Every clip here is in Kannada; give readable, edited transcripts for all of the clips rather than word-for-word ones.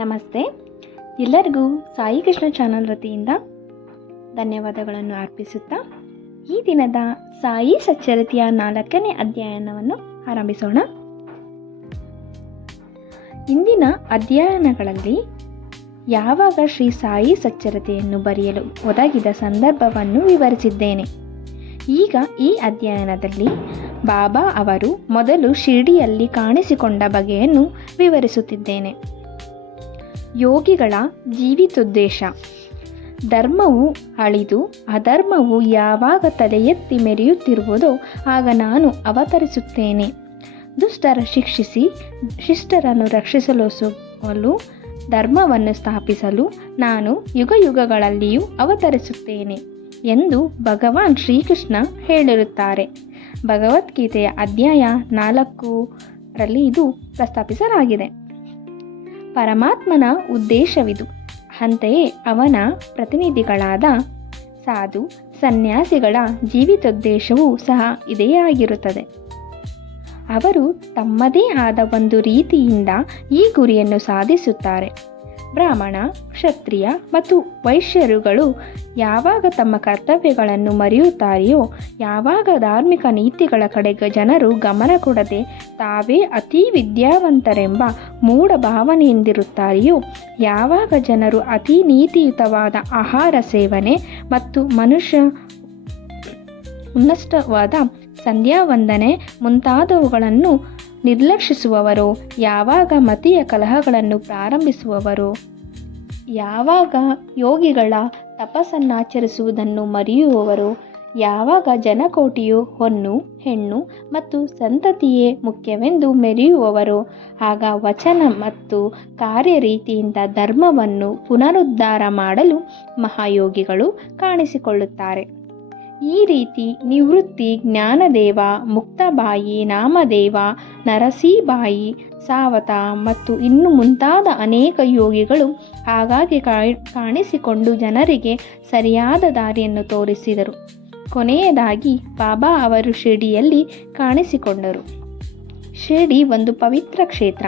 ನಮಸ್ತೆ. ಎಲ್ಲರಿಗೂ ಸಾಯಿ ಕೃಷ್ಣ ಚಾನಲ್ ವತಿಯಿಂದ ಧನ್ಯವಾದಗಳನ್ನು ಅರ್ಪಿಸುತ್ತಾ ಈ ದಿನದ ಸಾಯಿ ಸಚ್ಚರಿತೆಯ 4ನೇ ಅಧ್ಯಯನವನ್ನು ಆರಂಭಿಸೋಣ. ಇಂದಿನ ಅಧ್ಯಯನಗಳಲ್ಲಿ ಯಾವಾಗ ಶ್ರೀ ಸಾಯಿ ಸಚ್ಚರಿತೆಯನ್ನು ಬರೆಯಲು ಒದಗಿದ ಸಂದರ್ಭವನ್ನು ವಿವರಿಸಿದ್ದೇನೆ. ಈಗ ಈ ಅಧ್ಯಯನದಲ್ಲಿ ಬಾಬಾ ಅವರು ಮೊದಲು ಶಿರ್ಡಿಯಲ್ಲಿ ಕಾಣಿಸಿಕೊಂಡ ಬಗೆಯನ್ನು ವಿವರಿಸುತ್ತಿದ್ದೇನೆ. ಯೋಗಿಗಳ ಜೀವಿತೋದ್ದೇಶ. ಧರ್ಮವು ಅಳಿದು ಅಧರ್ಮವು ಯಾವಾಗ ತಲೆ ಎತ್ತಿ ಮೆರೆಯುತ್ತಿರುವುದೋ ಆಗ ನಾನು ಅವತರಿಸುತ್ತೇನೆ. ದುಷ್ಟರ ಶಿಕ್ಷಿಸಿ ಶಿಷ್ಟರನ್ನು ರಕ್ಷಿಸಲು ಧರ್ಮವನ್ನು ಸ್ಥಾಪಿಸಲು ನಾನು ಯುಗಯುಗಗಳಲ್ಲಿಯೂ ಅವತರಿಸುತ್ತೇನೆ ಎಂದು ಭಗವಾನ್ ಶ್ರೀಕೃಷ್ಣ ಹೇಳಿರುತ್ತಾರೆ. ಭಗವದ್ಗೀತೆಯ ಅಧ್ಯಾಯ 4ರಲ್ಲಿ ಇದು ಪ್ರಸ್ತಾಪಿಸಲಾಗಿದೆ. ಪರಮಾತ್ಮನ ಉದ್ದೇಶವಿದು. ಅಂತೆಯೇ ಅವನ ಪ್ರತಿನಿಧಿಗಳಾದ ಸಾಧು ಸನ್ಯಾಸಿಗಳ ಜೀವಿತೋದ್ದೇಶವೂ ಸಹ ಇದೇ ಆಗಿರುತ್ತದೆ. ಅವರು ತಮ್ಮದೇ ಆದ ಒಂದು ರೀತಿಯಿಂದ ಈ ಗುರಿಯನ್ನು ಸಾಧಿಸುತ್ತಾರೆ. ಬ್ರಾಹ್ಮಣ, ಕ್ಷತ್ರಿಯ ಮತ್ತು ವೈಶ್ಯರುಗಳು ಯಾವಾಗ ತಮ್ಮ ಕರ್ತವ್ಯಗಳನ್ನು ಮರೆಯುತ್ತಾರೆಯೋ, ಯಾವಾಗ ಧಾರ್ಮಿಕ ನೀತಿಗಳ ಕಡೆಗೆ ಜನರು ಗಮನ ಕೊಡದೆ ತಾವೇ ಅತಿ ವಿದ್ಯಾವಂತರೆಂಬ ಮೂಢ ಭಾವನೆಯಿಂದಿರುತ್ತಾರೆಯೋ, ಯಾವಾಗ ಜನರು ಅತಿ ನೀತಿಯುತವಾದ ಆಹಾರ ಸೇವನೆ ಮತ್ತು ಉನ್ನತವಾದ ಸಂಧ್ಯಾ ವಂದನೆ ಮುಂತಾದವುಗಳನ್ನು ನಿರ್ಲಕ್ಷಿಸುವವರೋ, ಯಾವಾಗ ಮತೀಯ ಕಲಹಗಳನ್ನು ಪ್ರಾರಂಭಿಸುವವರೋ, ಯಾವಾಗ ಯೋಗಿಗಳ ತಪಸ್ಸನ್ನಾಚರಿಸುವುದನ್ನು ಮರೆಯುವವರೋ, ಯಾವಾಗ ಜನಕೋಟಿಯು ಹೊನ್ನು ಹೆಣ್ಣು ಮತ್ತು ಸಂತತಿಯೇ ಮುಖ್ಯವೆಂದು ಮೆರೆಯುವವರೋ, ಆಗ ವಚನ ಮತ್ತು ಕಾರ್ಯರೀತಿಯಿಂದ ಧರ್ಮವನ್ನು ಪುನರುದ್ಧಾರ ಮಾಡಲು ಮಹಾಯೋಗಿಗಳು ಕಾಣಿಸಿಕೊಳ್ಳುತ್ತಾರೆ. ಈ ರೀತಿ ನಿವೃತ್ತಿ ಜ್ಞಾನದೇವ, ಮುಕ್ತಬಾಯಿ, ನಾಮದೇವ, ನರಸೀಬಾಯಿ, ಸಾವತ ಮತ್ತು ಇನ್ನು ಮುಂತಾದ ಅನೇಕ ಯೋಗಿಗಳು ಆಗಾಗ್ಗೆ ಕಾಣಿಸಿಕೊಂಡು ಜನರಿಗೆ ಸರಿಯಾದ ದಾರಿಯನ್ನು ತೋರಿಸಿದರು. ಕೊನೆಯದಾಗಿ ಬಾಬಾ ಅವರು ಶಿರ್ಡಿಯಲ್ಲಿ ಕಾಣಿಸಿಕೊಂಡರು. ಶಿರ್ಡಿ ಒಂದು ಪವಿತ್ರ ಕ್ಷೇತ್ರ.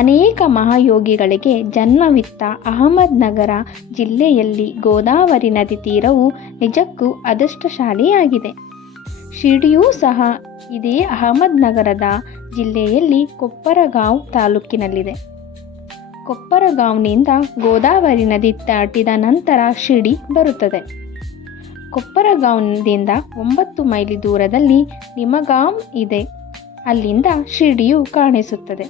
ಅನೇಕ ಮಹಾಯೋಗಿಗಳಿಗೆ ಜನ್ಮವಿತ್ತ ಅಹಮದ್ ನಗರ ಜಿಲ್ಲೆಯಲ್ಲಿ ಗೋದಾವರಿ ನದಿ ತೀರವು ನಿಜಕ್ಕೂ ಅದೃಷ್ಟಶಾಲಿಯಾಗಿದೆ. ಶಿರ್ಡಿಯೂ ಸಹ ಇದೇ ಅಹಮದ್ ನಗರದ ಜಿಲ್ಲೆಯಲ್ಲಿ ಕೊಪ್ಪರಗಾಂವ್ ತಾಲೂಕಿನಲ್ಲಿದೆ. ಕೊಪ್ಪರಗಾಂವ್ನಿಂದ ಗೋದಾವರಿ ನದಿ ದಾಟಿದ ನಂತರ ಶಿರ್ಡಿ ಬರುತ್ತದೆ. ಕೊಪ್ಪರಗಾಂವ್ನಿಂದ 9 ಮೈಲಿ ದೂರದಲ್ಲಿ ನಿಮಗಾಂವ್ ಇದೆ. ಅಲ್ಲಿಂದ ಶಿರ್ಡಿಯು ಕಾಣಿಸುತ್ತದೆ.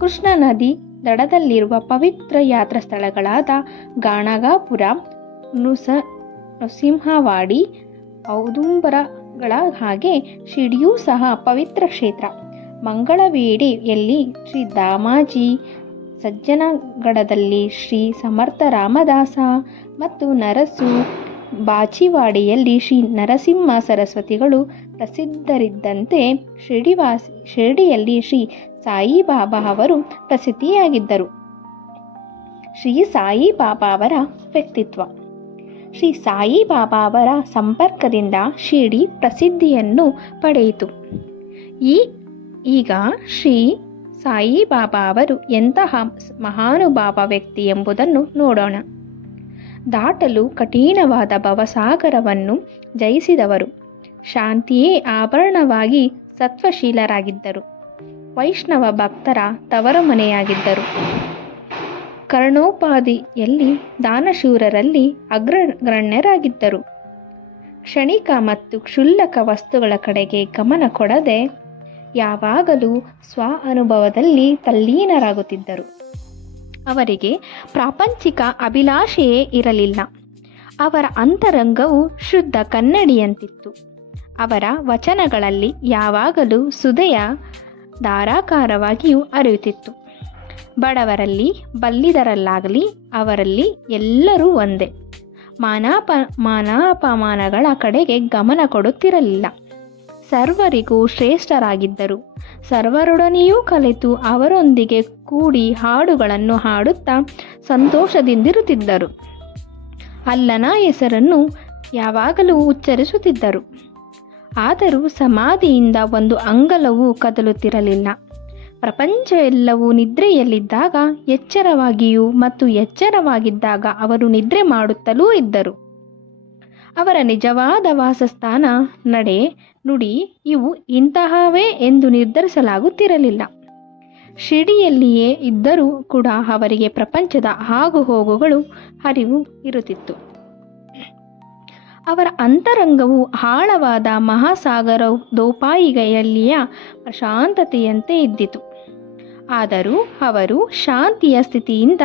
ಕೃಷ್ಣಾ ನದಿ ದಡದಲ್ಲಿರುವ ಪವಿತ್ರ ಯಾತ್ರಾ ಸ್ಥಳಗಳಾದ ಗಾಣಗಾಪುರ, ನೃಸಿಂಹವಾಡಿ, ಔದುಂಬರಗಳ ಹಾಗೆ ಶಿರ್ಡಿಯೂ ಸಹ ಪವಿತ್ರ ಕ್ಷೇತ್ರ. ಮಂಗಳವೇಡಿಯಲ್ಲಿ ಶ್ರೀ ದಾಮಾಜಿ, ಸಜ್ಜನಗಡದಲ್ಲಿ ಶ್ರೀ ಸಮರ್ಥ ರಾಮದಾಸ ಮತ್ತು ನರಸು, ಬಾಚಿವಾಡಿಯಲ್ಲಿ ಶ್ರೀ ನರಸಿಂಹ ಸರಸ್ವತಿಗಳು ಪ್ರಸಿದ್ಧರಿದ್ದಂತೆ ಶಿರ್ಡಿಯಲ್ಲಿ ಶ್ರೀ ಸಾಯಿಬಾಬಾ ಅವರು ಪ್ರಸಿದ್ಧಿಯಾಗಿದ್ದರು. ಶ್ರೀ ಸಾಯಿಬಾಬಾ ಅವರ ವ್ಯಕ್ತಿತ್ವ. ಶ್ರೀ ಸಾಯಿಬಾಬಾ ಅವರ ಸಂಪರ್ಕದಿಂದ ಶಿರ್ಡಿ ಪ್ರಸಿದ್ಧಿಯನ್ನು ಪಡೆಯಿತು. ಈಗ ಶ್ರೀ ಸಾಯಿಬಾಬಾ ಅವರು ಎಂತಹ ಮಹಾನುಭಾವ ವ್ಯಕ್ತಿ ಎಂಬುದನ್ನು ನೋಡೋಣ. ದಾಟಲು ಕಠಿಣವಾದ ಭವಸಾಗರವನ್ನು ಜಯಿಸಿದವರು. ಶಾಂತಿಯೇ ಆಭರಣವಾಗಿ ಸತ್ವಶೀಲರಾಗಿದ್ದರು. ವೈಷ್ಣವ ಭಕ್ತರ ತವರು ಮನೆಯಾಗಿದ್ದರು. ಕರ್ಣೋಪಾದಿಯಲ್ಲಿ ದಾನಶೂರರಲ್ಲಿ ಅಗ್ರಗಣ್ಯರಾಗಿದ್ದರು. ಕ್ಷಣಿಕ ಮತ್ತು ಕ್ಷುಲ್ಲಕ ವಸ್ತುಗಳ ಕಡೆಗೆ ಗಮನ ಕೊಡದೆ ಯಾವಾಗಲೂ ಸ್ವ ಅನುಭವದಲ್ಲಿ ತಲ್ಲೀನರಾಗುತ್ತಿದ್ದರು. ಅವರಿಗೆ ಪ್ರಾಪಂಚಿಕ ಅಭಿಲಾಷೆಯೇ ಇರಲಿಲ್ಲ. ಅವರ ಅಂತರಂಗವು ಶುದ್ಧ ಕನ್ನಡಿಯಂತಿತ್ತು. ಅವರ ವಚನಗಳಲ್ಲಿ ಯಾವಾಗಲೂ ಸುಧೆಯ ಧಾರಾಕಾರವಾಗಿಯೂ ಹರಿಯುತ್ತಿತ್ತು. ಬಡವರಲ್ಲಿ ಬಲ್ಲಿದರಲ್ಲಾಗಲಿ ಅವರಲ್ಲಿ ಎಲ್ಲರೂ ಒಂದೇ. ಮಾನಾಪಮಾನಗಳ ಕಡೆಗೆ ಗಮನ ಕೊಡುತ್ತಿರಲಿಲ್ಲ. ಸರ್ವರಿಗೂ ಶ್ರೇಷ್ಠರಾಗಿದ್ದರು. ಸರ್ವರೊಡನೆಯೂ ಕಲಿತು ಅವರೊಂದಿಗೆ ಕೂಡಿ ಹಾಡುಗಳನ್ನು ಹಾಡುತ್ತಾ ಸಂತೋಷದಿಂದಿರುತ್ತಿದ್ದರು. ಅಲ್ಲನ ಹೆಸರನ್ನು ಯಾವಾಗಲೂ ಉಚ್ಚರಿಸುತ್ತಿದ್ದರು. ಆದರೂ ಸಮಾಧಿಯಿಂದ ಒಂದು ಅಂಗಲವೂ ಕದಲುತ್ತಿರಲಿಲ್ಲ. ಪ್ರಪಂಚ ಎಲ್ಲವೂ ನಿದ್ರೆಯಲ್ಲಿದ್ದಾಗ ಎಚ್ಚರವಾಗಿಯೂ ಮತ್ತು ಎಚ್ಚರವಾಗಿದ್ದಾಗ ಅವರು ನಿದ್ರೆ ಮಾಡುತ್ತಲೂ ಇದ್ದರು. ಅವರ ನಿಜವಾದ ವಾಸಸ್ಥಾನ, ನಡೆ, ನುಡಿ ಇವು ಇಂತಹವೇ ಎಂದು ನಿರ್ಧರಿಸಲಾಗುತ್ತಿರಲಿಲ್ಲ. ಶಿರಡಿಯಲ್ಲಿಯೇ ಇದ್ದರೂ ಕೂಡ ಅವರಿಗೆ ಪ್ರಪಂಚದ ಆಗುಹೋಗುಗಳು ಅರಿವು ಇರುತ್ತಿತ್ತು. ಅವರ ಅಂತರಂಗವು ಆಳವಾದ ಮಹಾಸಾಗರದೋಪಾಯಿಗೆಯಲ್ಲಿಯ ಪ್ರಶಾಂತತೆಯಂತೆ ಇದ್ದಿತು. ಆದರೂ ಅವರು ಶಾಂತಿಯ ಸ್ಥಿತಿಯಿಂದ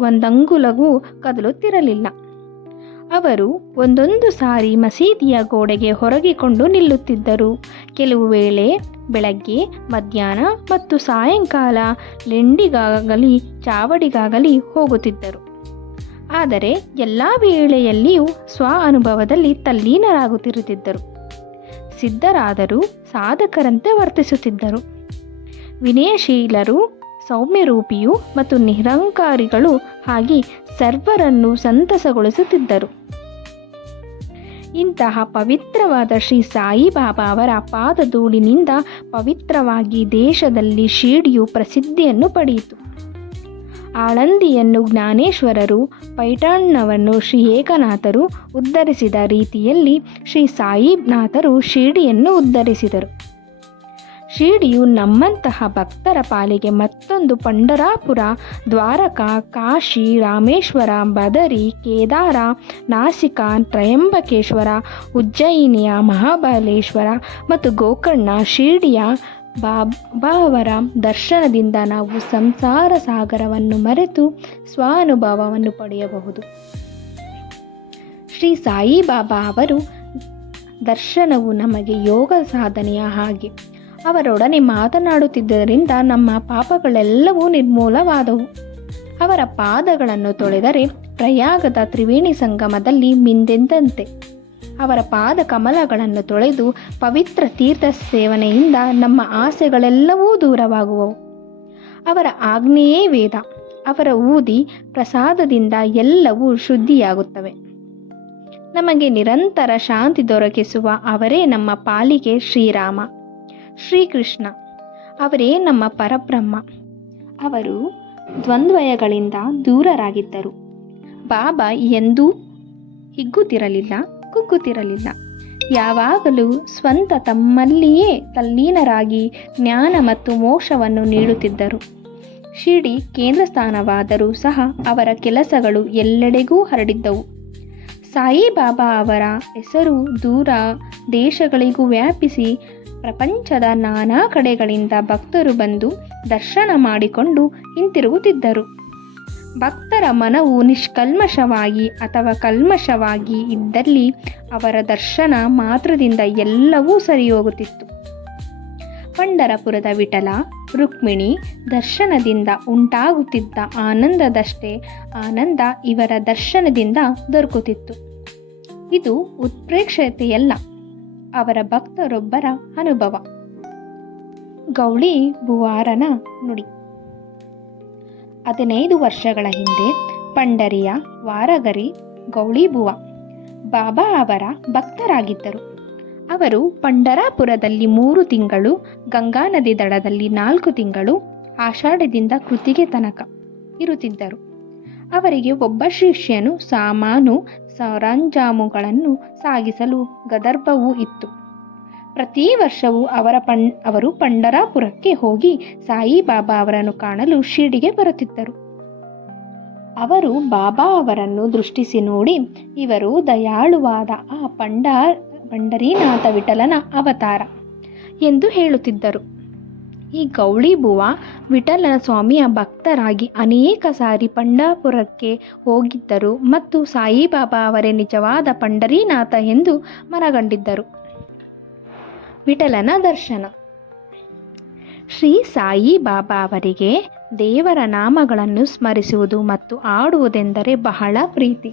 ಒಂದಂಗುಲಗೂ ಕದಲುತ್ತಿರಲಿಲ್ಲ. ಅವರು ಒಂದೊಂದು ಸಾರಿ ಮಸೀದಿಯ ಗೋಡೆಗೆ ಹೊರಗಿಕೊಂಡು ನಿಲ್ಲುತ್ತಿದ್ದರು. ಕೆಲವು ವೇಳೆ ಬೆಳಗ್ಗೆ, ಮಧ್ಯಾಹ್ನ ಮತ್ತು ಸಾಯಂಕಾಲ ಲೆಂಡಿಗಾಗಲಿ ಚಾವಡಿಗಾಗಲಿ ಹೋಗುತ್ತಿದ್ದರು. ಆದರೆ ಎಲ್ಲ ವೇಳೆಯಲ್ಲಿಯೂ ಸ್ವ ಅನುಭವದಲ್ಲಿ ತಲ್ಲೀನರಾಗುತ್ತಿರುತ್ತಿದ್ದರು. ಸಿದ್ಧರಾದರೂ ಸಾಧಕರಂತೆ ವರ್ತಿಸುತ್ತಿದ್ದರು. ವಿನಯಶೀಲರು, ಸೌಮ್ಯರೂಪಿಯು ಮತ್ತು ನಿರಂಕಾರಿಗಳು ಆಗಿ ಸರ್ವರನ್ನು ಸಂತಸಗೊಳಿಸುತ್ತಿದ್ದರು. ಇಂತಹ ಪವಿತ್ರವಾದ ಶ್ರೀ ಸಾಯಿಬಾಬಾ ಅವರ ಪಾದಧೂಳಿನಿಂದ ಪವಿತ್ರವಾಗಿ ದೇಶದಲ್ಲಿ ಶಿರಡಿಯು ಪ್ರಸಿದ್ಧಿಯನ್ನು ಪಡೆಯಿತು. ಆಳಂದಿಯನ್ನು ಜ್ಞಾನೇಶ್ವರರು, ಪೈಠಾಣವನ್ನು ಶ್ರೀ ಏಕನಾಥರು ಉದ್ಧರಿಸಿದ ರೀತಿಯಲ್ಲಿ ಶ್ರೀ ಸಾಯಿನಾಥರು ಶಿರಡಿಯನ್ನು ಉದ್ಧರಿಸಿದರು. ಶಿರಡಿಯು ನಮ್ಮಂತಹ ಭಕ್ತರ ಪಾಲಿಗೆ ಮತ್ತೊಂದು ಪಂಢರಾಪುರ, ದ್ವಾರಕಾ, ಕಾಶಿ, ರಾಮೇಶ್ವರ, ಬದರಿ, ಕೇದಾರ, ನಾಸಿಕ, ತ್ರಯಂಬಕೇಶ್ವರ, ಉಜ್ಜಯಿನಿಯ ಮಹಾಬಲೇಶ್ವರ ಮತ್ತು ಗೋಕರ್ಣ. ಶಿರಡಿಯ ಬಾಬಾ ಅವರ ದರ್ಶನದಿಂದ ನಾವು ಸಂಸಾರ ಸಾಗರವನ್ನು ಮರೆತು ಸ್ವಾನುಭವವನ್ನು ಪಡೆಯಬಹುದು. ಶ್ರೀ ಸಾಯಿಬಾಬಾ ಅವರು ದರ್ಶನವು ನಮಗೆ ಯೋಗ ಸಾಧನೆಯ ಹಾಗೆ. ಅವರೊಡನೆ ಮಾತನಾಡುತ್ತಿದ್ದರಿಂದ ನಮ್ಮ ಪಾಪಗಳೆಲ್ಲವೂ ನಿರ್ಮೂಲವಾದವು. ಅವರ ಪಾದಗಳನ್ನು ತೊಳೆದರೆ ಪ್ರಯಾಗದ ತ್ರಿವೇಣಿ ಸಂಗಮದಲ್ಲಿ ಮಿಂದೆಂದಂತೆ. ಅವರ ಪಾದ ಕಮಲಗಳನ್ನು ತೊಳೆದು ಪವಿತ್ರ ತೀರ್ಥ ಸೇವನೆಯಿಂದ ನಮ್ಮ ಆಸೆಗಳೆಲ್ಲವೂ ದೂರವಾಗುವವು. ಅವರ ಆಜ್ಞೆಯೇ ವೇದ. ಅವರ ಊದಿ ಪ್ರಸಾದದಿಂದ ಎಲ್ಲವೂ ಶುದ್ಧಿಯಾಗುತ್ತವೆ. ನಮಗೆ ನಿರಂತರ ಶಾಂತಿ ದೊರಕಿಸುವ ಅವರೇ ನಮ್ಮ ಪಾಲಿಗೆ ಶ್ರೀರಾಮ, ಶ್ರೀಕೃಷ್ಣ. ಅವರೇ ನಮ್ಮ ಪರಬ್ರಹ್ಮ. ಅವರು ದ್ವಂದ್ವಯಗಳಿಂದ ದೂರರಾಗಿದ್ದರು. ಬಾಬಾ ಎಂದೂ ಹಿಗ್ಗುತ್ತಿರಲಿಲ್ಲ, ಕುಗ್ಗುತ್ತಿರಲಿಲ್ಲ. ಯಾವಾಗಲೂ ಸ್ವಂತ ತಮ್ಮಲ್ಲಿಯೇ ತಲ್ಲೀನರಾಗಿ ಜ್ಞಾನ ಮತ್ತು ಮೋಕ್ಷವನ್ನು ನೀಡುತ್ತಿದ್ದರು. ಶಿರಡಿ ಕೇಂದ್ರ ಸ್ಥಾನವಾದರೂ ಸಹ ಅವರ ಕೆಲಸಗಳು ಎಲ್ಲೆಡೆಗೂ ಹರಡಿದ್ದವು. ಸಾಯಿಬಾಬಾ ಅವರ ಹೆಸರು ದೂರ ದೇಶಗಳಿಗೂ ವ್ಯಾಪಿಸಿ ಪ್ರಪಂಚದ ನಾನಾ ಕಡೆಗಳಿಂದ ಭಕ್ತರು ಬಂದು ದರ್ಶನ ಮಾಡಿಕೊಂಡು ಹಿಂತಿರುಗುತ್ತಿದ್ದರು. ಭಕ್ತರ ಮನವು ನಿಷ್ಕಲ್ಮಶವಾಗಿ ಅಥವಾ ಕಲ್ಮಶವಾಗಿ ಇದ್ದಲ್ಲಿ ಅವರ ದರ್ಶನ ಮಾತ್ರದಿಂದ ಎಲ್ಲವೂ ಸರಿಯೋಗುತ್ತಿತ್ತು. ಪಂಢರಪುರದ ವಿಠಲ, ರುಕ್ಮಿಣಿ ದರ್ಶನದಿಂದ ಉಂಟಾಗುತ್ತಿದ್ದ ಆನಂದದಷ್ಟೇ ಆನಂದ ಇವರ ದರ್ಶನದಿಂದ ದೊರಕುತ್ತಿತ್ತು. ಇದು ಉತ್ಪ್ರೇಕ್ಷತೆಯಲ್ಲ, ಅವರ ಭಕ್ತರೊಬ್ಬರ ಅನುಭವ. ಗೌಳಿ ಬುವಾರನ ನುಡಿ. 15 ವರ್ಷಗಳ ಹಿಂದೆ ಪಂಡರಿಯ ವಾರಗರಿ ಗೌಳಿಬುವ ಬಾಬಾ ಅವರ ಭಕ್ತರಾಗಿದ್ದರು. ಅವರು ಪಂಢರಾಪುರದಲ್ಲಿ 3 ತಿಂಗಳು, ಗಂಗಾ ನದಿ ದಡದಲ್ಲಿ 4 ತಿಂಗಳು, ಆಷಾಢದಿಂದ ಕೃತಿಗೆ ತನಕ ಇರುತ್ತಿದ್ದರು. ಅವರಿಗೆ ಒಬ್ಬ ಶಿಷ್ಯನು ಸಾಮಾನು ಸರಂಜಾಮುಗಳನ್ನು ಸಾಗಿಸಲು ಗದರ್ಭವೂ ಇತ್ತು. ಪ್ರತಿ ವರ್ಷವೂ ಅವರು ಪಂಢರಾಪುರಕ್ಕೆ ಹೋಗಿ ಸಾಯಿಬಾಬಾ ಅವರನ್ನು ಕಾಣಲು ಶಿರಡಿಗೆ ಬರುತ್ತಿದ್ದರು. ಅವರು ಬಾಬಾ ಅವರನ್ನು ದೃಷ್ಟಿಸಿ ನೋಡಿ, ಇವರು ದಯಾಳುವಾದ ಆ ಪಂಢರೀನಾಥ ವಿಠಲನ ಅವತಾರ ಎಂದು ಹೇಳುತ್ತಿದ್ದರು. ಈ ಗೌಳಿಬುವ ವಿಠಲನ ಸ್ವಾಮಿಯ ಭಕ್ತರಾಗಿ ಅನೇಕ ಸಾರಿ ಪಂಢರಾಪುರಕ್ಕೆ ಹೋಗಿದ್ದರು ಮತ್ತು ಸಾಯಿಬಾಬಾ ಅವರೇ ನಿಜವಾದ ಪಂಢರೀನಾಥ ಎಂದು ಮನಗಂಡಿದ್ದರು. ವಿಠಲನ ದರ್ಶನ. ಶ್ರೀ ಸಾಯಿಬಾಬಾ ಅವರಿಗೆ ದೇವರ ನಾಮಗಳನ್ನು ಸ್ಮರಿಸುವುದು ಮತ್ತು ಆಡುವುದೆಂದರೆ ಬಹಳ ಪ್ರೀತಿ.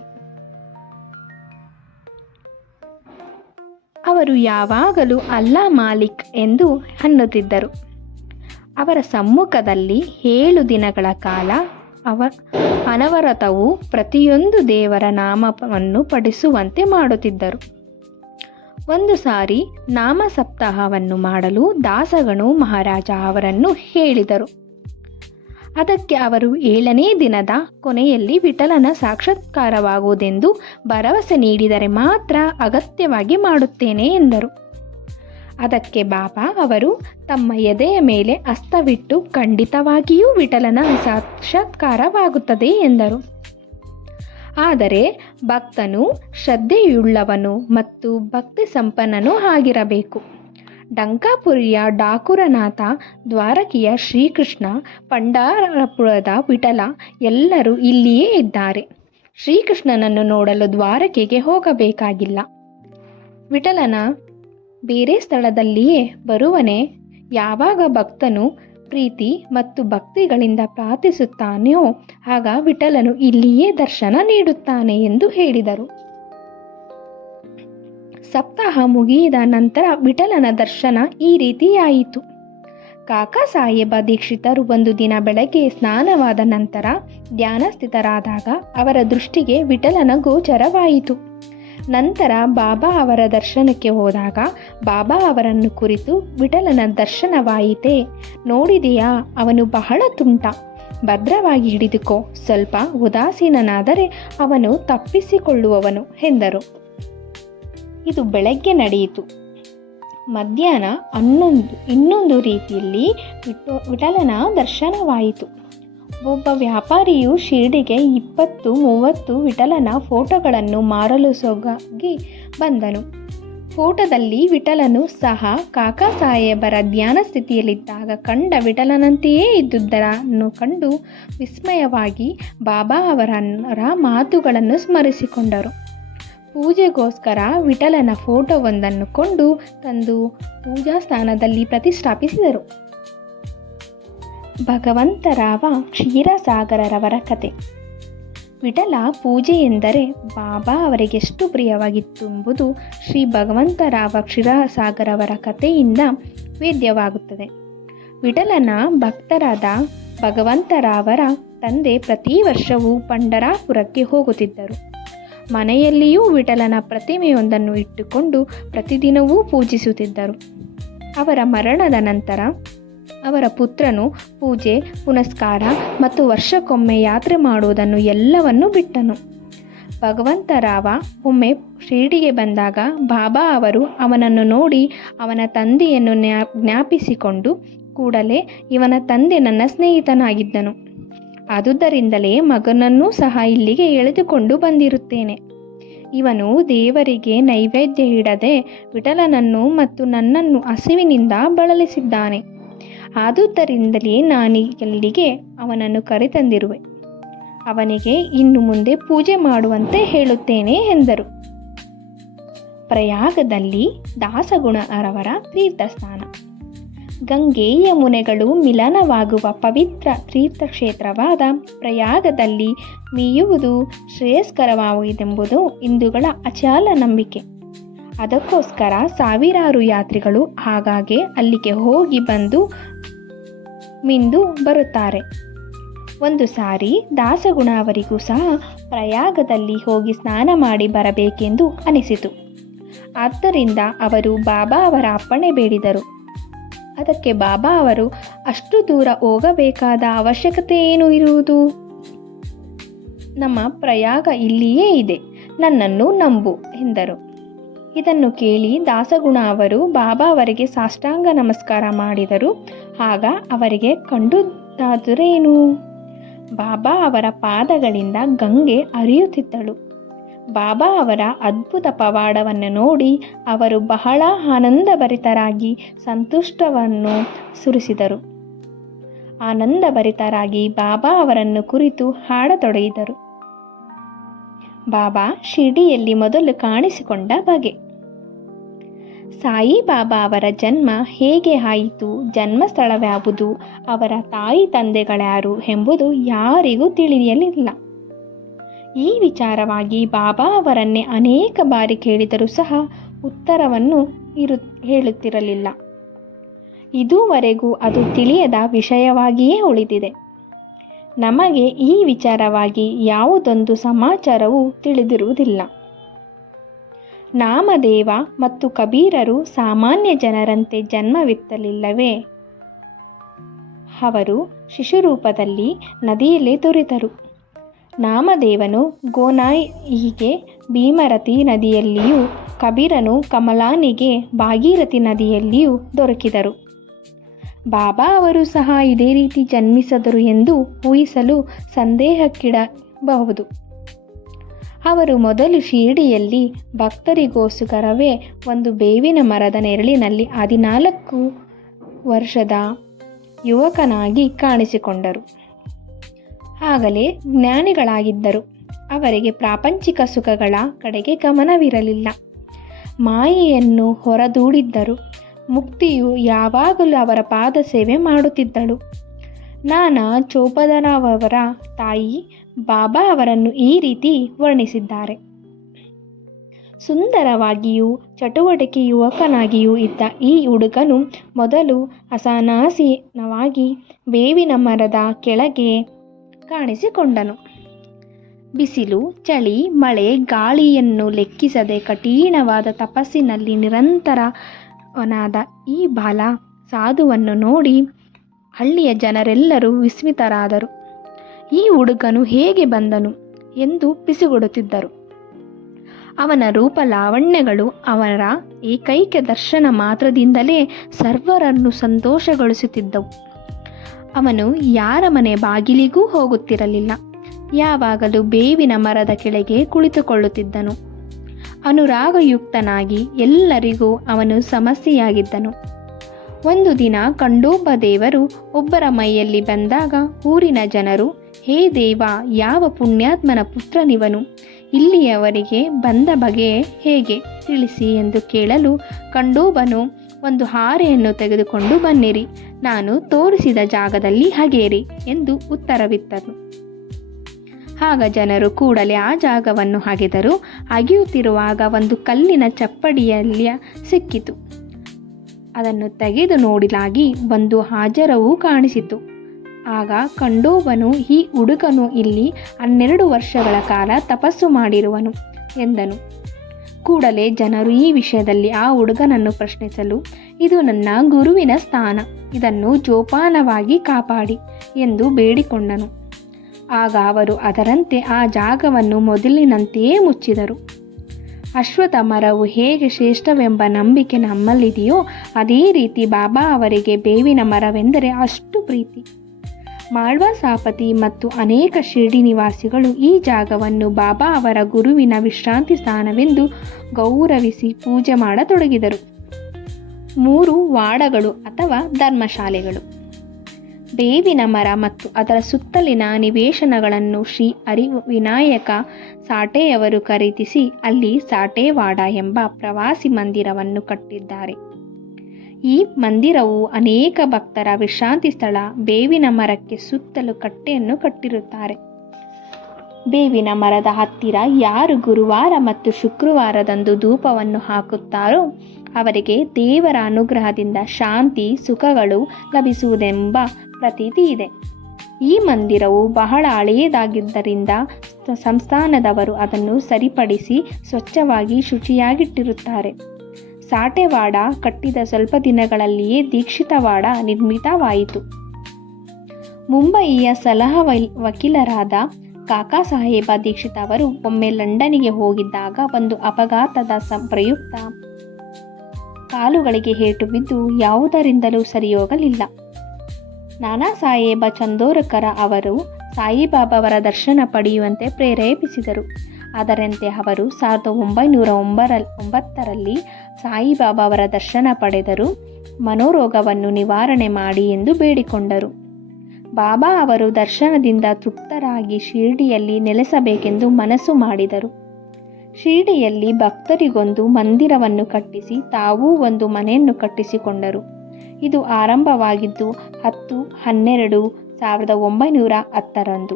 ಅವರು ಯಾವಾಗಲೂ ಅಲ್ಲಾ ಮಾಲಿಕ್ ಎಂದು ಅನ್ನುತ್ತಿದ್ದರು. ಅವರ ಸಮ್ಮುಖದಲ್ಲಿ 7 ದಿನಗಳ ಕಾಲ ಅನವರತವು ಪ್ರತಿಯೊಂದು ದೇವರ ನಾಮವನ್ನು ಪಠಿಸುವಂತೆ ಮಾಡುತ್ತಿದ್ದರು. ಒಂದು ಸಾರಿ ನಾಮ ಸಪ್ತಾಹವನ್ನು ಮಾಡಲು ದಾಸಗಣು ಮಹಾರಾಜ ಅವರನ್ನು ಹೇಳಿದರು. ಅದಕ್ಕೆ ಅವರು 7ನೇ ದಿನದ ಕೊನೆಯಲ್ಲಿ ವಿಠಲನ ಸಾಕ್ಷಾತ್ಕಾರವಾಗುವುದೆಂದು ಭರವಸೆ ನೀಡಿದರೆ ಮಾತ್ರ ಅಗತ್ಯವಾಗಿ ಮಾಡುತ್ತೇನೆ ಎಂದರು. ಅದಕ್ಕೆ ಬಾಬಾ ಅವರು ತಮ್ಮ ಎದೆಯ ಮೇಲೆ ಹಸ್ತವಿಟ್ಟು ಖಂಡಿತವಾಗಿಯೂ ವಿಠಲನ ಸಾಕ್ಷಾತ್ಕಾರವಾಗುತ್ತದೆ ಎಂದರು. ಆದರೆ ಭಕ್ತನು ಶ್ರದ್ಧೆಯುಳ್ಳವನು ಮತ್ತು ಭಕ್ತಿ ಸಂಪನ್ನನೂ ಆಗಿರಬೇಕು. ಡಂಕಾಪುರಿಯ ಡಾಕುರನಾಥ, ದ್ವಾರಕೆಯ ಶ್ರೀಕೃಷ್ಣ, ಪಂಢರಪುರದ ವಿಠಲ ಎಲ್ಲರೂ ಇಲ್ಲಿಯೇ ಇದ್ದಾರೆ. ಶ್ರೀಕೃಷ್ಣನನ್ನು ನೋಡಲು ದ್ವಾರಕೆಗೆ ಹೋಗಬೇಕಾಗಿಲ್ಲ. ವಿಠಲನ ಬೇರೆ ಸ್ಥಳದಲ್ಲಿಯೇ ಬರುವನೇ. ಯಾವಾಗ ಭಕ್ತನು ಪ್ರೀತಿ ಮತ್ತು ಭಕ್ತಿಗಳಿಂದ ಪ್ರಾರ್ಥಿಸುತ್ತಾನೆಯೋ ಆಗ ವಿಠಲನು ಇಲ್ಲಿಯೇ ದರ್ಶನ ನೀಡುತ್ತಾನೆ ಎಂದು ಹೇಳಿದರು. ಸಪ್ತಾಹ ಮುಗಿದ ನಂತರ ವಿಠಲನ ದರ್ಶನ ಈ ರೀತಿಯಾಯಿತು. ಕಾಕಾ ಸಾಹೇಬ ದೀಕ್ಷಿತರು ಒಂದು ದಿನ ಬೆಳಗ್ಗೆ ಸ್ನಾನವಾದ ನಂತರ ಧ್ಯಾನಸ್ಥಿತರಾದಾಗ ಅವರ ದೃಷ್ಟಿಗೆ ವಿಠಲನ ಗೋಚರವಾಯಿತು. ನಂತರ ಬಾಬಾ ಅವರ ದರ್ಶನಕ್ಕೆ ಹೋದಾಗ ಬಾಬಾ ಅವರನ್ನು ಕುರಿತು, ವಿಠಲನ ದರ್ಶನವಾಯಿತೇ, ನೋಡಿದೆಯಾ, ಅವನು ಬಹಳ ತುಂಟ, ಭದ್ರವಾಗಿ ಹಿಡಿದುಕೋ, ಸ್ವಲ್ಪ ಉದಾಸೀನನಾದರೆ ಅವನು ತಪ್ಪಿಸಿಕೊಳ್ಳುವವನು ಎಂದರು. ಇದು ಬೆಳಗ್ಗೆ ನಡೆಯಿತು. ಮಧ್ಯಾಹ್ನ ಇನ್ನೊಂದು ರೀತಿಯಲ್ಲಿ ವಿಠಲನ ದರ್ಶನವಾಯಿತು. ಒಬ್ಬ ವ್ಯಾಪಾರಿಯು ಶಿರ್ಡಿಗೆ 20-30 ವಿಠಲನ ಫೋಟೋಗಳನ್ನು ಮಾರಲು ಸೊಗಾಗಿ ಬಂದನು. ಫೋಟೋದಲ್ಲಿ ವಿಠಲನು ಸಹ ಕಾಕಾ ಸಾಹೇಬರ ಧ್ಯಾನ ಸ್ಥಿತಿಯಲ್ಲಿದ್ದಾಗ ಕಂಡ ವಿಠಲನಂತೆಯೇ ಇದ್ದುದನ್ನು ಕಂಡು ವಿಸ್ಮಯವಾಗಿ ಬಾಬಾ ಅವರ ಮಾತುಗಳನ್ನು ಸ್ಮರಿಸಿಕೊಂಡರು. ಪೂಜೆಗೋಸ್ಕರ ವಿಠಲನ ಫೋಟೋವೊಂದನ್ನು ಕೊಂಡು ತಂದು ಪೂಜಾ ಸ್ಥಾನದಲ್ಲಿ ಪ್ರತಿಷ್ಠಾಪಿಸಿದರು. ಭಗವಂತರಾವ ಕ್ಷೀರಸಾಗರರವರ ಕತೆ. ವಿಠಲ ಪೂಜೆ ಎಂದರೆ ಬಾಬಾ ಅವರಿಗೆಷ್ಟು ಪ್ರಿಯವಾಗಿತ್ತು ಎಂಬುದು ಶ್ರೀ ಭಗವಂತರಾವ ಕ್ಷೀರಸಾಗರವರ ಕಥೆಯಿಂದ ವೇದ್ಯವಾಗುತ್ತದೆ. ವಿಠಲನ ಭಕ್ತರಾದ ಭಗವಂತರಾವರ ತಂದೆ ಪ್ರತಿ ವರ್ಷವೂ ಪಂಢರಾಪುರಕ್ಕೆ ಹೋಗುತ್ತಿದ್ದರು. ಮನೆಯಲ್ಲಿಯೂ ವಿಠಲನ ಪ್ರತಿಮೆಯೊಂದನ್ನು ಇಟ್ಟುಕೊಂಡು ಪ್ರತಿದಿನವೂ ಪೂಜಿಸುತ್ತಿದ್ದರು. ಅವರ ಮರಣದ ನಂತರ ಅವರ ಪುತ್ರನು ಪೂಜೆ, ಪುನಸ್ಕಾರ ಮತ್ತು ವರ್ಷಕ್ಕೊಮ್ಮೆ ಯಾತ್ರೆ ಮಾಡುವುದನ್ನು ಎಲ್ಲವನ್ನೂ ಬಿಟ್ಟನು. ಭಗವಂತರಾವ ಒಮ್ಮೆ ಶಿರ್ಡಿಗೆ ಬಂದಾಗ ಬಾಬಾ ಅವರು ಅವನನ್ನು ನೋಡಿ ಅವನ ತಂದೆಯನ್ನು ಜ್ಞಾಪಿಸಿಕೊಂಡು, ಕೂಡಲೇ ಇವನ ತಂದೆ ನನ್ನ ಸ್ನೇಹಿತನಾಗಿದ್ದನು, ಆದುದರಿಂದಲೇ ಮಗನನ್ನೂ ಸಹ ಇಲ್ಲಿಗೆ ಎಳೆದುಕೊಂಡು ಬಂದಿರುತ್ತೇನೆ. ಇವನು ದೇವರಿಗೆ ನೈವೇದ್ಯ ಇಡದೆ ವಿಠಲನನ್ನು ಮತ್ತು ನನ್ನನ್ನು ಹಸಿವಿನಿಂದ ಬಳಲಿಸಿದ್ದಾನೆ. ಆದುದರಿಂದಲೇ ನಾನೀಗಲ್ಲಿಗೆ ಅವನನ್ನು ಕರೆತಂದಿರುವೆ. ಅವನಿಗೆ ಇನ್ನು ಮುಂದೆ ಪೂಜೆ ಮಾಡುವಂತೆ ಹೇಳುತ್ತೇನೆ ಎಂದರು. ಪ್ರಯಾಗದಲ್ಲಿ ದಾಸಗುಣರವರ ತೀರ್ಥಸ್ಥಾನ. ಗಂಗೆ ಯಮುನೆಗಳು ಮಿಲನವಾಗುವ ಪವಿತ್ರ ತೀರ್ಥಕ್ಷೇತ್ರವಾದ ಪ್ರಯಾಗದಲ್ಲಿ ಮೀಯುವುದು ಶ್ರೇಯಸ್ಕರವಾಗುವುದೆಂಬುದು ಹಿಂದೂಗಳ ಅಚಲ ನಂಬಿಕೆ. ಅದಕ್ಕೋಸ್ಕರ ಸಾವಿರಾರು ಯಾತ್ರಿಗಳು ಆಗಾಗ್ಗೆ ಅಲ್ಲಿಗೆ ಹೋಗಿ ಬಂದು ಮಿಂದು ಬರುತ್ತಾರೆ. ಒಂದು ಸಾರಿ ದಾಸಗುಣ ಅವರಿಗೂ ಸಹ ಪ್ರಯಾಗದಲ್ಲಿ ಹೋಗಿ ಸ್ನಾನ ಮಾಡಿ ಬರಬೇಕೆಂದು ಅನಿಸಿತು. ಆದ್ದರಿಂದ ಅವರು ಬಾಬಾ ಅವರ ಅಪ್ಪಣೆ ಬೇಡಿದರು. ಅದಕ್ಕೆ ಬಾಬಾ ಅವರು, ಅಷ್ಟು ದೂರ ಹೋಗಬೇಕಾದ ಅವಶ್ಯಕತೆ ಏನು ಇರುವುದು? ನಮ್ಮ ಪ್ರಯಾಗ ಇಲ್ಲಿಯೇ ಇದೆ, ನನ್ನನ್ನು ನಂಬು ಎಂದರು. ಇದನ್ನು ಕೇಳಿ ದಾಸಗುಣ ಅವರು ಬಾಬಾ ಅವರಿಗೆ ಸಾಷ್ಟಾಂಗ ನಮಸ್ಕಾರ ಮಾಡಿದರು. ಆಗ ಅವರಿಗೆ ಕಂಡುದಾದರೇನು? ಬಾಬಾ ಅವರ ಪಾದಗಳಿಂದ ಗಂಗೆ ಹರಿಯುತ್ತಿದ್ದಳು. ಬಾಬಾ ಅವರ ಅದ್ಭುತ ಪವಾಡವನ್ನು ನೋಡಿ ಅವರು ಬಹಳ ಆನಂದಭರಿತರಾಗಿ ಸಂತುಷ್ಟವನ್ನು ಸುರಿಸಿದರು. ಆನಂದಭರಿತರಾಗಿ ಬಾಬಾ ಅವರನ್ನು ಕುರಿತು ಹಾಡತೊಡಗಿದರು. ಬಾಬಾ ಶಿರ್ಡಿಯಲ್ಲಿ ಮೊದಲು ಕಾಣಿಸಿಕೊಂಡ ಬಗೆ. ಸಾಯಿಬಾಬಾ ಅವರ ಜನ್ಮ ಹೇಗೆ ಆಯಿತು, ಜನ್ಮಸ್ಥಳವ್ಯಾವುದು, ಅವರ ತಾಯಿ ತಂದೆಗಳ್ಯಾರು ಎಂಬುದು ಯಾರಿಗೂ ತಿಳಿಯಲಿಲ್ಲ. ಈ ವಿಚಾರವಾಗಿ ಬಾಬಾ ಅವರನ್ನೇ ಅನೇಕ ಬಾರಿ ಕೇಳಿದರೂ ಸಹ ಉತ್ತರವನ್ನು ಹೇಳುತ್ತಿರಲಿಲ್ಲ. ಇದುವರೆಗೂ ಅದು ತಿಳಿಯದ ವಿಷಯವಾಗಿಯೇ ಉಳಿದಿದೆ. ನಮಗೆ ಈ ವಿಚಾರವಾಗಿ ಯಾವುದೊಂದು ಸಮಾಚಾರವೂ ತಿಳಿದಿರುವುದಿಲ್ಲ. ನಾಮದೇವ ಮತ್ತು ಕಬೀರರು ಸಾಮಾನ್ಯ ಜನರಂತೆ ಜನ್ಮವಿತ್ತಲಿಲ್ಲವೇ? ಅವರು ಶಿಶುರೂಪದಲ್ಲಿ ನದಿಯಲ್ಲೇ ದೊರೆತರು. ನಾಮದೇವನು ಗೋನಾಯಿಗೆ ಭೀಮರತಿ ನದಿಯಲ್ಲಿಯೂ ಕಬೀರನು ಕಮಲಾನಿಗೆ ಭಾಗೀರಥಿ ನದಿಯಲ್ಲಿಯೂ ದೊರಕಿದರು. ಬಾಬಾ ಅವರು ಸಹ ಇದೇ ರೀತಿ ಜನ್ಮಿಸಿದರು ಎಂದು ಊಹಿಸಲು ಸಂದೇಹಕ್ಕಿಡಬಹುದು. ಅವರು ಮೊದಲು ಶಿರಡಿಯಲ್ಲಿ ಭಕ್ತರಿಗೋಸ್ಕರವೇ ಒಂದು ಬೇವಿನ ಮರದ ನೆರಳಿನಲ್ಲಿ 14 ವರ್ಷದ ಯುವಕನಾಗಿ ಕಾಣಿಸಿಕೊಂಡರು. ಆಗಲೇ ಜ್ಞಾನಿಗಳಾಗಿದ್ದರು. ಅವರಿಗೆ ಪ್ರಾಪಂಚಿಕ ಸುಖಗಳ ಕಡೆಗೆ ಗಮನವಿರಲಿಲ್ಲ. ಮಾಯೆಯನ್ನು ಹೊರದೂಡಿದ್ದರು. ಮುಕ್ತಿಯು ಯಾವಾಗಲೂ ಅವರ ಪಾದ ಸೇವೆ ಮಾಡುತ್ತಿದ್ದಳು. ನಾನಾ ಚೋಪದರವರ ತಾಯಿ ಬಾಬಾ ಅವರನ್ನು ಈ ರೀತಿ ವರ್ಣಿಸಿದ್ದಾರೆ. ಸುಂದರವಾಗಿಯೂ ಚಟುವಟಿಕೆ ಯುವಕನಾಗಿಯೂ ಇದ್ದ ಈ ಹುಡುಗನು ಮೊದಲು ಅಸನಾಸೀನವಾಗಿ ಬೇವಿನ ಮರದ ಕೆಳಗೆ ಕಾಣಿಸಿಕೊಂಡನು. ಬಿಸಿಲು, ಚಳಿ, ಮಳೆ, ಗಾಳಿಯನ್ನು ಲೆಕ್ಕಿಸದೆ ಕಠಿಣವಾದ ತಪಸ್ಸಿನಲ್ಲಿ ನಿರಂತರವನಾದ ಈ ಬಾಲ ಸಾಧುವನ್ನು ನೋಡಿ ಹಳ್ಳಿಯ ಜನರೆಲ್ಲರೂ ವಿಸ್ಮಿತರಾದರು. ಈ ಹುಡುಗನು ಹೇಗೆ ಬಂದನು ಎಂದು ಪಿಸುಗುಡುತ್ತಿದ್ದರು. ಅವನ ರೂಪ ಲಾವಣ್ಯಗಳು ಅವರ ಏಕೈಕ ದರ್ಶನ ಮಾತ್ರದಿಂದಲೇ ಸರ್ವರನ್ನು ಸಂತೋಷಗೊಳಿಸುತ್ತಿದ್ದವು. ಅವನು ಯಾರ ಮನೆ ಬಾಗಿಲಿಗೂ ಹೋಗುತ್ತಿರಲಿಲ್ಲ. ಯಾವಾಗಲೂ ಬೇವಿನ ಮರದ ಕೆಳಗೆ ಕುಳಿತುಕೊಳ್ಳುತ್ತಿದ್ದನು. ಅನುರಾಗಯುಕ್ತನಾಗಿ ಎಲ್ಲರಿಗೂ ಅವನು ಸಮಸ್ಯೆಯಾಗಿದ್ದನು. ಒಂದು ದಿನ ಖಂಡೋಬ ದೇವರು ಒಬ್ಬರ ಮೈಯಲ್ಲಿ ಬಂದಾಗ ಊರಿನ ಜನರು, ಹೇ ದೇವ, ಯಾವ ಪುಣ್ಯಾತ್ಮನ ಪುತ್ರನಿವನು? ಇಲ್ಲಿಯವರೆಗೆ ಬಂದ ಬಗೆ ಹೇಗೆ ತಿಳಿಸಿ ಎಂದು ಕೇಳಲು ಖಂಡೋಬನು, ಒಂದು ಹಾರೆಯನ್ನು ತೆಗೆದುಕೊಂಡು ಬನ್ನಿರಿ, ನಾನು ತೋರಿಸಿದ ಜಾಗದಲ್ಲಿ ಹಗೆಯಿರಿ ಎಂದು ಉತ್ತರವಿತ್ತನು. ಆಗ ಜನರು ಕೂಡಲೇ ಆ ಜಾಗವನ್ನು ಹಗೆದರು. ಅಗೆಯುತ್ತಿರುವಾಗ ಒಂದು ಕಲ್ಲಿನ ಚಪ್ಪಡಿಯಲ್ಲಿ ಸಿಕ್ಕಿತು. ಅದನ್ನು ತೆಗೆದು ನೋಡಿಲಾಗಿ ಒಂದು ಹಾಜರವೂ ಕಾಣಿಸಿತು. ಆಗ ಖಂಡೋಬನು, ಈ ಹುಡುಗನು ಇಲ್ಲಿ 12 ವರ್ಷಗಳ ಕಾಲ ತಪಸ್ಸು ಮಾಡಿರುವನು ಎಂದನು. ಕೂಡಲೇ ಜನರು ಈ ವಿಷಯದಲ್ಲಿ ಆ ಹುಡುಗನನ್ನು ಪ್ರಶ್ನಿಸಲು, ಇದು ನನ್ನ ಗುರುವಿನ ಸ್ಥಾನ, ಇದನ್ನು ಜೋಪಾನವಾಗಿ ಕಾಪಾಡಿ ಎಂದು ಬೇಡಿಕೊಂಡನು. ಆಗ ಅವರು ಅದರಂತೆ ಆ ಜಾಗವನ್ನು ಮೊದಲಿನಂತೆಯೇ ಮುಚ್ಚಿದರು. ಅಶ್ವತ್ಥ ಮರವು ಹೇಗೆ ಶ್ರೇಷ್ಠವೆಂಬ ನಂಬಿಕೆ ನಮ್ಮಲ್ಲಿದೆಯೋ ಅದೇ ರೀತಿ ಬಾಬಾ ಅವರಿಗೆ ಬೇವಿನ ಮರವೆಂದರೆ ಅಷ್ಟು ಪ್ರೀತಿ. ಮಾಳ್ವಾ ಸಾಪತಿ ಮತ್ತು ಅನೇಕ ಶಿರ್ಡಿ ನಿವಾಸಿಗಳು ಈ ಜಾಗವನ್ನು ಬಾಬಾ ಅವರ ಗುರುವಿನ ವಿಶ್ರಾಂತಿ ಸ್ಥಾನವೆಂದು ಗೌರವಿಸಿ ಪೂಜೆ ಮಾಡತೊಡಗಿದರು. 3 ವಾಡಗಳು ಅಥವಾ ಧರ್ಮಶಾಲೆಗಳು. ಬೇವಿನ ಮರ ಮತ್ತು ಅದರ ಸುತ್ತಲಿನ ನಿವೇಶನಗಳನ್ನು ಶ್ರೀ ಹರಿವಿನಾಯಕ ಸಾಠೆಯವರು ಖರೀದಿಸಿ ಅಲ್ಲಿ ಸಾಠೆವಾಡ ಎಂಬ ಪ್ರವಾಸಿ ಮಂದಿರವನ್ನು ಕಟ್ಟಿದ್ದಾರೆ. ಈ ಮಂದಿರವು ಅನೇಕ ಭಕ್ತರ ವಿಶ್ರಾಂತಿ ಸ್ಥಳ. ಬೇವಿನ ಮರಕ್ಕೆ ಸುತ್ತಲೂ ಕಟ್ಟೆಯನ್ನು ಕಟ್ಟಿರುತ್ತಾರೆ. ಬೇವಿನ ಮರದ ಹತ್ತಿರ ಯಾರು ಗುರುವಾರ ಮತ್ತು ಶುಕ್ರವಾರದಂದು ಧೂಪವನ್ನು ಹಾಕುತ್ತಾರೋ ಅವರಿಗೆ ದೇವರ ಅನುಗ್ರಹದಿಂದ ಶಾಂತಿ ಸುಖಗಳು ಲಭಿಸುವುದೆಂಬ ಪ್ರತೀತಿ ಇದೆ. ಈ ಮಂದಿರವು ಬಹಳ ಹಳೆಯದಾಗಿದ್ದರಿಂದ ಸಂಸ್ಥಾನದವರು ಅದನ್ನು ಸರಿಪಡಿಸಿ ಸ್ವಚ್ಛವಾಗಿ ಶುಚಿಯಾಗಿಟ್ಟಿರುತ್ತಾರೆ. ಸಾಠೆವಾಡ ಕಟ್ಟಿದ ಸ್ವಲ್ಪ ದಿನಗಳಲ್ಲಿಯೇ ದೀಕ್ಷಿತವಾಡ ನಿರ್ಮಿತವಾಯಿತು. ಮುಂಬಯಿಯ ಸಲಹಾ ವಕೀಲರಾದ ಕಾಕಾ ಸಾಹೇಬ ದೀಕ್ಷಿತ್ ಅವರು ಒಮ್ಮೆ ಲಂಡನ್ನಿಗೆ ಹೋಗಿದ್ದಾಗ ಒಂದು ಅಪಘಾತದ ಪ್ರಯುಕ್ತ ಕಾಲುಗಳಿಗೆ ಏಟು ಬಿದ್ದು ಯಾವುದರಿಂದಲೂ ಸರಿಯೋಗಲಿಲ್ಲ. ನಾನಾ ಸಾಹೇಬ ಚಂದೋರಕರ ಅವರು ಸಾಯಿಬಾಬಾವರ ದರ್ಶನ ಪಡೆಯುವಂತೆ ಪ್ರೇರೇಪಿಸಿದರು. ಅದರಂತೆ ಅವರು 1909ರಲ್ಲಿ ಸಾಯಿಬಾಬಾವರ ದರ್ಶನ ಪಡೆದರು. ಮನೋರೋಗವನ್ನು ನಿವಾರಣೆ ಮಾಡಿ ಎಂದು ಬೇಡಿಕೊಂಡರು. ಬಾಬಾ ಅವರು ದರ್ಶನದಿಂದ ತೃಪ್ತರಾಗಿ ಶಿರ್ಡಿಯಲ್ಲಿ ನೆಲೆಸಬೇಕೆಂದು ಮನಸ್ಸು ಮಾಡಿದರು. ಶಿರ್ಡಿಯಲ್ಲಿ ಭಕ್ತರಿಗೊಂದು ಮಂದಿರವನ್ನು ಕಟ್ಟಿಸಿ ತಾವೂ ಒಂದು ಮನೆಯನ್ನು ಕಟ್ಟಿಸಿಕೊಂಡರು. ಇದು ಆರಂಭವಾಗಿದ್ದು 10/12/1910ರಂದು.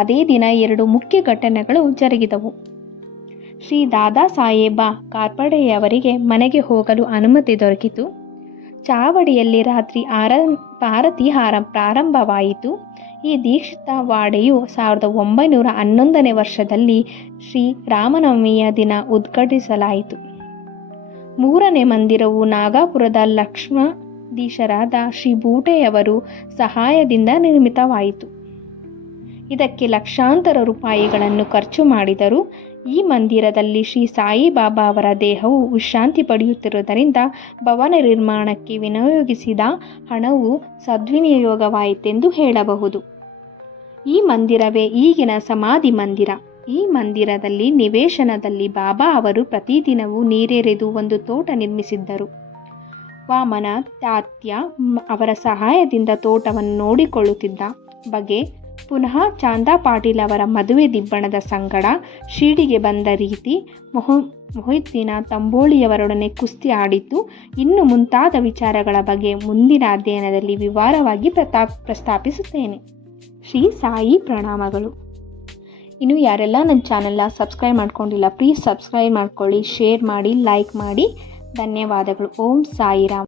ಅದೇ ದಿನ 2 ಮುಖ್ಯ ಘಟನೆಗಳು ಜರುಗಿದವು. ಶ್ರೀ ದಾದಾ ಸಾಹೇಬ ಕಾರ್ಪಡೆಯವರಿಗೆ ಮನೆಗೆ ಹೋಗಲು ಅನುಮತಿ ದೊರಕಿತು. ಚಾವಡಿಯಲ್ಲಿ ರಾತ್ರಿ ಆರತಿ ಪ್ರಾರಂಭವಾಯಿತು. ಈ ದೀಕ್ಷಿತ ವಾಡೆಯು 1911ನೇ ವರ್ಷದಲ್ಲಿ ಶ್ರೀ ರಾಮನವಮಿಯ ದಿನ ಉದ್ಘಾಟಿಸಲಾಯಿತು. ಮೂರನೇ ಮಂದಿರವು ನಾಗಪುರದ ಲಕ್ಷ್ಮಣಾಧೀಶರಾದ ಶ್ರೀ ಬೂಟೆಯವರ ಸಹಾಯದಿಂದ ನಿರ್ಮಿತವಾಯಿತು. ಇದಕ್ಕೆ ಲಕ್ಷಾಂತರ ರೂಪಾಯಿಗಳನ್ನು ಖರ್ಚು ಮಾಡಿದರು. ಈ ಮಂದಿರದಲ್ಲಿ ಶ್ರೀ ಸಾಯಿಬಾಬಾ ಅವರ ದೇಹವು ವಿಶ್ರಾಂತಿ ಪಡೆಯುತ್ತಿರುವುದರಿಂದ ಭವನ ನಿರ್ಮಾಣಕ್ಕೆ ವಿನಿಯೋಗಿಸಿದ ಹಣವು ಸದ್ವಿನಿಯೋಗವಾಯಿತೆಂದು ಹೇಳಬಹುದು. ಈ ಮಂದಿರವೇ ಈಗಿನ ಸಮಾಧಿ ಮಂದಿರ. ಈ ಮಂದಿರದಲ್ಲಿ ನಿವೇಶನದಲ್ಲಿ ಬಾಬಾ ಅವರು ಪ್ರತಿದಿನವೂ ನೀರೆರೆದು ಒಂದು ತೋಟ ನಿರ್ಮಿಸಿದ್ದರು. ವಾಮನ ತಾತ್ಯ ಅವರ ಸಹಾಯದಿಂದ ತೋಟವನ್ನು ನೋಡಿಕೊಳ್ಳುತ್ತಿದ್ದ ಬಗೆ, ಪುನಃ ಚಾಂದಾ ಪಾಟೀಲ್ ಅವರ ಮದುವೆ ದಿಬ್ಬಣದ ಸಂಗಡ ಶಿರಡಿಗೆ ಬಂದ ರೀತಿ, ಮೊಹಿದ್ದೀನ ತಂಬೋಳಿಯವರೊಡನೆ ಕುಸ್ತಿ ಆಡಿದ್ದು, ಇನ್ನು ಮುಂತಾದ ವಿಚಾರಗಳ ಬಗ್ಗೆ ಮುಂದಿನ ಅಧ್ಯಯನದಲ್ಲಿ ವಿವರವಾಗಿ ಪ್ರಸ್ತಾಪಿಸುತ್ತೇನೆ. ಶ್ರೀ ಸಾಯಿ ಪ್ರಣಾಮಗಳು. ಇನ್ನು ಯಾರೆಲ್ಲ ನನ್ನ ಚಾನೆಲ್ನ ಸಬ್ಸ್ಕ್ರೈಬ್ ಮಾಡ್ಕೊಂಡಿಲ್ಲ, ಪ್ಲೀಸ್ ಸಬ್ಸ್ಕ್ರೈಬ್ ಮಾಡ್ಕೊಳ್ಳಿ, ಶೇರ್ ಮಾಡಿ, ಲೈಕ್ ಮಾಡಿ. ಧನ್ಯವಾದಗಳು. ಓಂ ಸಾಯಿರಾಮ್.